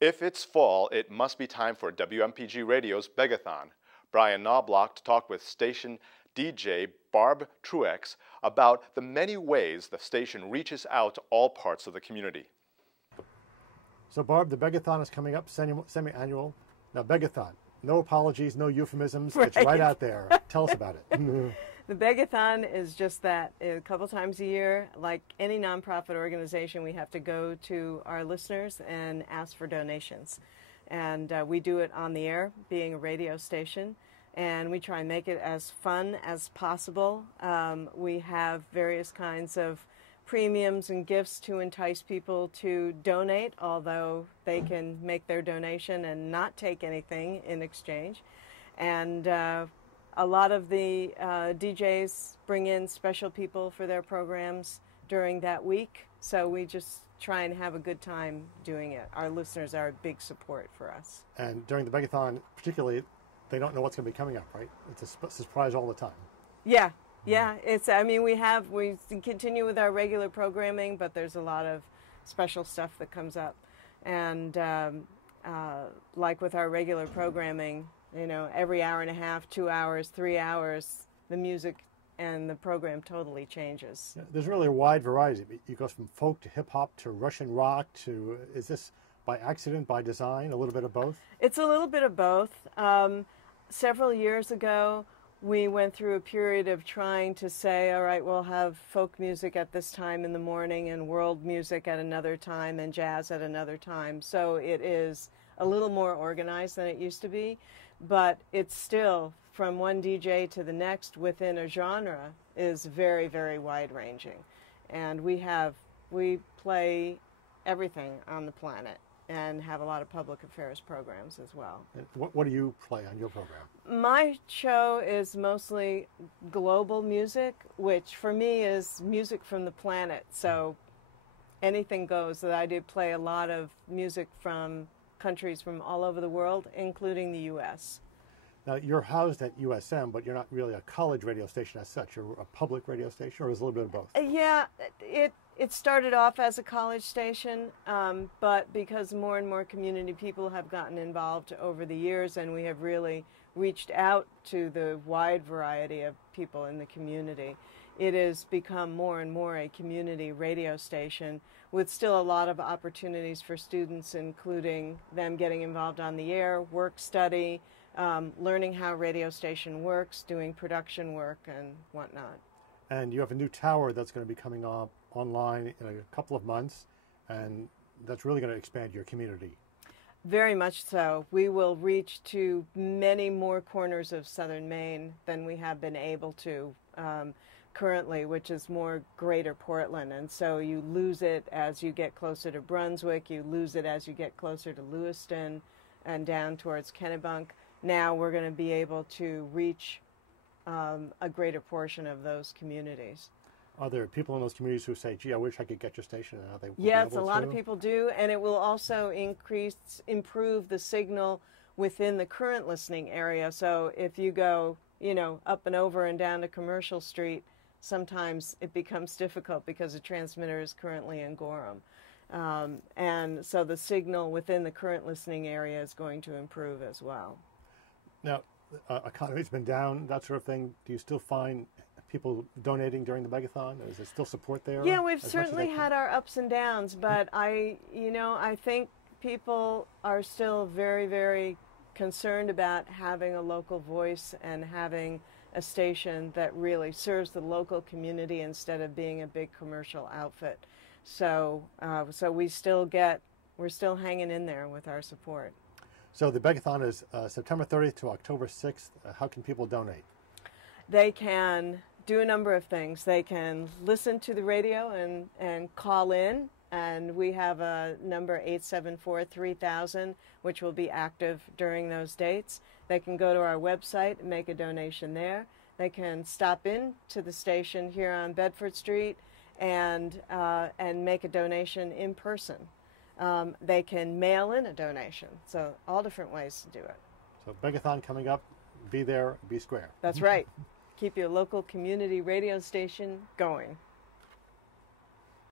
If it's fall, it must be time for WMPG Radio's Begathon. Brian Knobloch talked with station DJ Barb Truex about the many ways the station reaches out to all parts of the community. So Barb, the Begathon is coming up, semi-annual. Now Begathon, no apologies, no euphemisms, It's right out there. Tell us about it. The Begathon is just that. A couple times a year, like any nonprofit organization, we have to go to our listeners and ask for donations. And we do it on the air, being a radio station, and we try and make it as fun as possible. We have various kinds of premiums and gifts to entice people to donate, although they can make their donation and not take anything in exchange. And a lot of the DJs bring in special people for their programs during that week, so we just try and have a good time doing it. Our listeners are a big support for us. And during the Begathon, particularly, they don't know what's going to be coming up, right? It's a surprise all the time. Yeah. It's. I mean, we continue with our regular programming, but there's a lot of special stuff that comes up, and like with our regular programming, you know, every hour and a half, 2 hours, 3 hours, the music and the program totally changes. There's really a wide variety. It goes from folk to hip-hop to Russian rock to, is this by accident, by design, a little bit of both? It's a little bit of both. Several years ago, we went through a period of trying to say, all right, we'll have folk music at this time in the morning and world music at another time and jazz at another time. So it is a little more organized than it used to be, but it's still, from one DJ to the next within a genre, is very, very wide-ranging. And we play everything on the planet and have a lot of public affairs programs as well. What do you play on your program? My show is mostly global music, which for me is music from the planet. So anything goes. That I do play a lot of music from countries from all over the world, including the U.S. Now, you're housed at USM, but you're not really a college radio station as such. You're a public radio station, or is it a little bit of both? Yeah, it started off as a college station, but because more and more community people have gotten involved over the years, and we have really reached out to the wide variety of people in the community, it has become more and more a community radio station with still a lot of opportunities for students, including them getting involved on the air, work study, learning how a radio station works, doing production work and whatnot. And you have a new tower that's going to be coming up online in a couple of months, and that's really going to expand your community. Very much so. We will reach to many more corners of southern Maine than we have been able to currently, which is more greater Portland. And so you lose it as you get closer to Brunswick, you lose it as you get closer to Lewiston and down towards Kennebunk. Now we're going to be able to reach a greater portion of those communities. Are there people in those communities who say, gee, I wish I could get your station? And how they yes, a lot of people do, and it will also improve the signal within the current listening area. So if you go, you know, up and over and down to Commercial Street, sometimes it becomes difficult because the transmitter is currently in Gorham. And so the signal within the current listening area is going to improve as well. Now, economy's been down, that sort of thing. Do you still find people donating during the Begathon? Is there still support there? Yeah, we've certainly had our ups and downs, but I think people are still very, very concerned about having a local voice and having a station that really serves the local community instead of being a big commercial outfit. So, we're still hanging in there with our support. So the Begathon is September 30th to October 6th. How can people donate? They can do a number of things. They can listen to the radio and call in, and we have a number 874-3000, which will be active during those dates. They can go to our website and make a donation there. They can stop in to the station here on Bedford Street and make a donation in person. They can mail in a donation, so all different ways to do it. So Begathon coming up, be there, be square. That's right. Keep your local community radio station going.